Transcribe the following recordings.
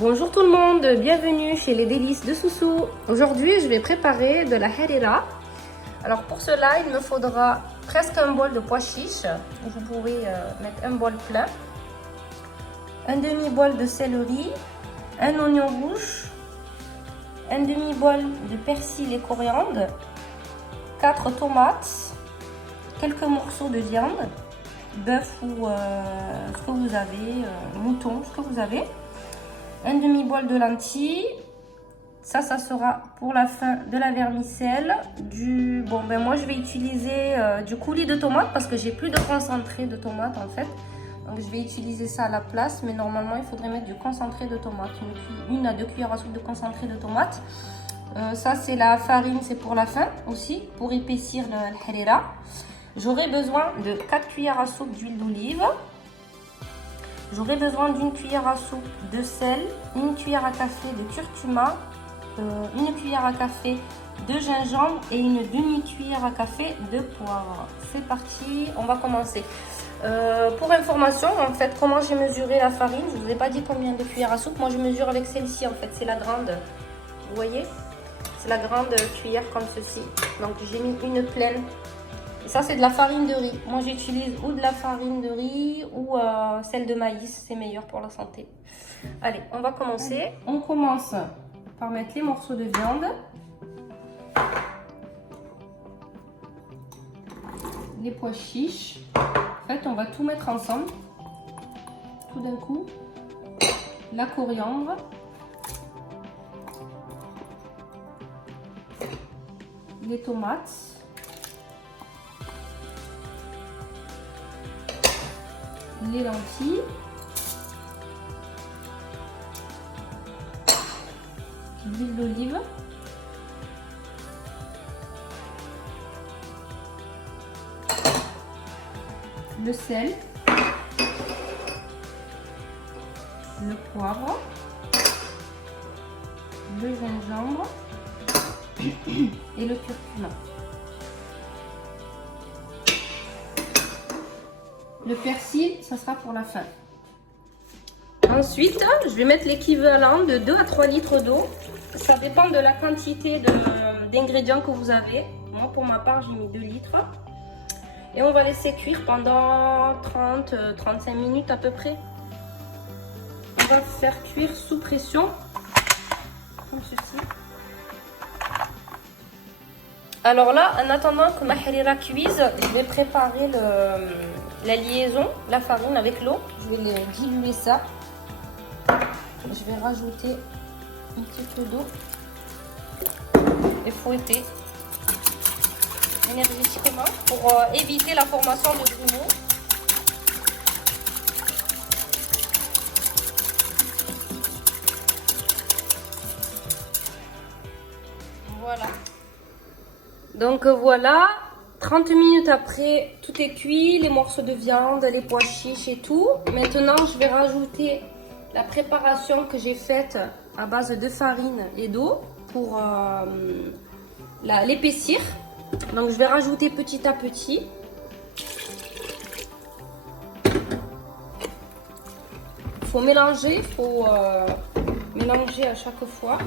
Bonjour tout le monde, bienvenue chez les délices de Soussou. Aujourd'hui, je vais préparer de la harira. Alors pour cela, il me faudra presque un bol de pois chiches. Vous pouvez mettre un bol plein. Un demi-bol de céleri, un oignon rouge, un demi-bol de persil et coriandre, 4 tomates, quelques morceaux de viande, bœuf ou ce que vous avez, mouton, ce que vous avez. Un demi-bol de lentilles, ça sera pour la fin de la vermicelle. Moi je vais utiliser du coulis de tomate parce que j'ai plus de concentré de tomate en fait. Donc je vais utiliser ça à la place, mais normalement il faudrait mettre du concentré de tomate, une à 2 cuillères à soupe de concentré de tomate. Ça c'est la farine, c'est pour la fin aussi, pour épaissir le harira. J'aurai besoin de 4 cuillères à soupe d'huile d'olive. J'aurai besoin d'une cuillère à soupe de sel, une cuillère à café de curcuma, une cuillère à café de gingembre et une demi-cuillère à café de poivre. C'est parti, on va commencer. Pour information, en fait, comment j'ai mesuré la farine, je ne vous ai pas dit combien de cuillères à soupe. Moi, je mesure avec celle-ci, en fait, c'est la grande. Vous voyez? C'est la grande cuillère comme ceci. Donc, j'ai mis une pleine. Ça, c'est de la farine de riz. Moi, j'utilise ou de la farine de riz ou celle de maïs. C'est meilleur pour la santé. Allez, on va commencer. On commence par mettre les morceaux de viande. Les pois chiches. En fait, on va tout mettre ensemble. Tout d'un coup. La coriandre. Les tomates. Les lentilles, l'huile d'olive, le sel, le poivre, le gingembre et le curcuma. Le persil, ça sera pour la fin. Ensuite, je vais mettre l'équivalent de 2 à 3 litres d'eau. Ça dépend de la quantité d'ingrédients que vous avez. Moi, pour ma part, j'ai mis 2 litres. Et on va laisser cuire pendant 30-35 minutes à peu près. On va faire cuire sous pression, comme ceci. Alors là, en attendant que ma harira cuise, je vais préparer la liaison, la farine avec l'eau. Je vais diluer ça. Je vais rajouter un petit peu d'eau et fouetter énergétiquement pour éviter la formation de grumeaux. Voilà. Donc voilà, 30 minutes après, tout est cuit, les morceaux de viande, les pois chiches et tout. Maintenant, je vais rajouter la préparation que j'ai faite à base de farine et d'eau pour l'épaissir. Donc je vais rajouter petit à petit. Il faut mélanger, mélanger à chaque fois.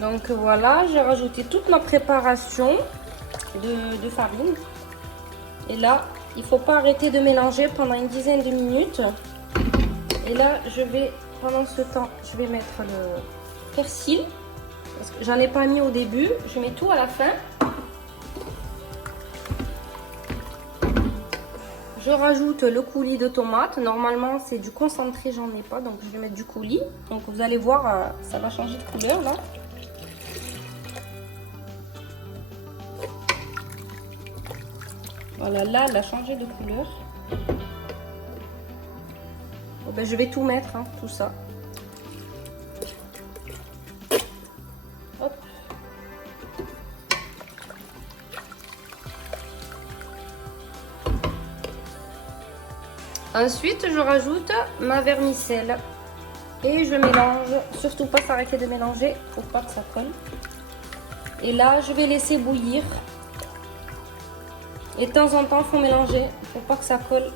Donc voilà, j'ai rajouté toute ma préparation de farine. Et là, il ne faut pas arrêter de mélanger pendant une dizaine de minutes. Et là, pendant ce temps, je vais mettre le persil. Parce que j'en ai pas mis au début, je mets tout à la fin. Je rajoute le coulis de tomate. Normalement, c'est du concentré, j'en ai pas, donc je vais mettre du coulis. Donc vous allez voir, ça va changer de couleur là. Voilà, là, elle a changé de couleur. Bon, je vais tout mettre, hein, tout ça. Hop. Ensuite, je rajoute ma vermicelle. Et je mélange, surtout pas s'arrêter de mélanger pour pas que ça colle. Et là, je vais laisser bouillir Et de temps en temps, il faut mélanger pour pas que ça colle.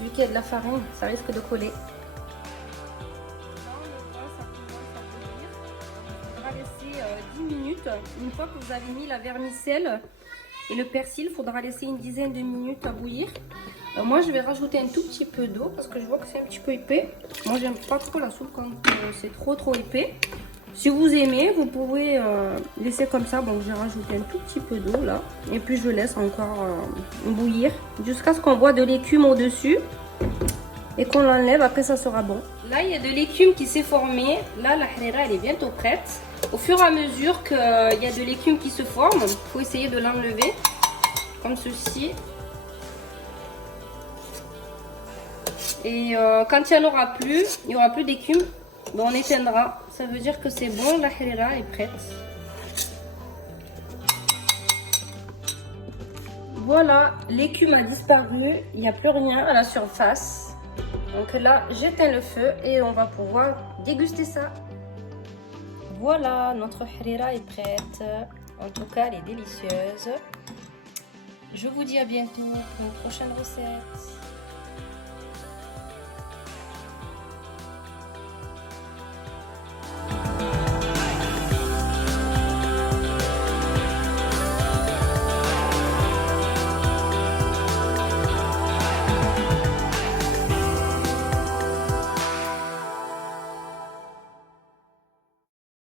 Vu qu'il y a de la farine, ça risque de coller. On va laisser 10 minutes. Une fois que vous avez mis la vermicelle et le persil, il faudra laisser une dizaine de minutes à bouillir. Moi, je vais rajouter un tout petit peu d'eau parce que je vois que c'est un petit peu épais. Moi, j'aime pas trop la soupe quand c'est trop épais. Si vous aimez, vous pouvez laisser comme ça. Bon, j'ai rajouté un tout petit peu d'eau là. Et puis, je laisse encore bouillir jusqu'à ce qu'on voit de l'écume au-dessus. Et qu'on l'enlève, après ça sera bon. Là, il y a de l'écume qui s'est formée. Là, la harira, elle est bientôt prête. Au fur et à mesure qu'il y a de l'écume qui se forme, il faut essayer de l'enlever. Comme ceci. Et quand il n'y en aura plus, il n'y aura plus d'écume, ben on éteindra. Ça veut dire que c'est bon, la harira est prête. Voilà, l'écume a disparu, il n'y a plus rien à la surface. Donc là, j'éteins le feu et on va pouvoir déguster ça. Voilà, notre harira est prête. En tout cas, elle est délicieuse. Je vous dis à bientôt pour une prochaine recette.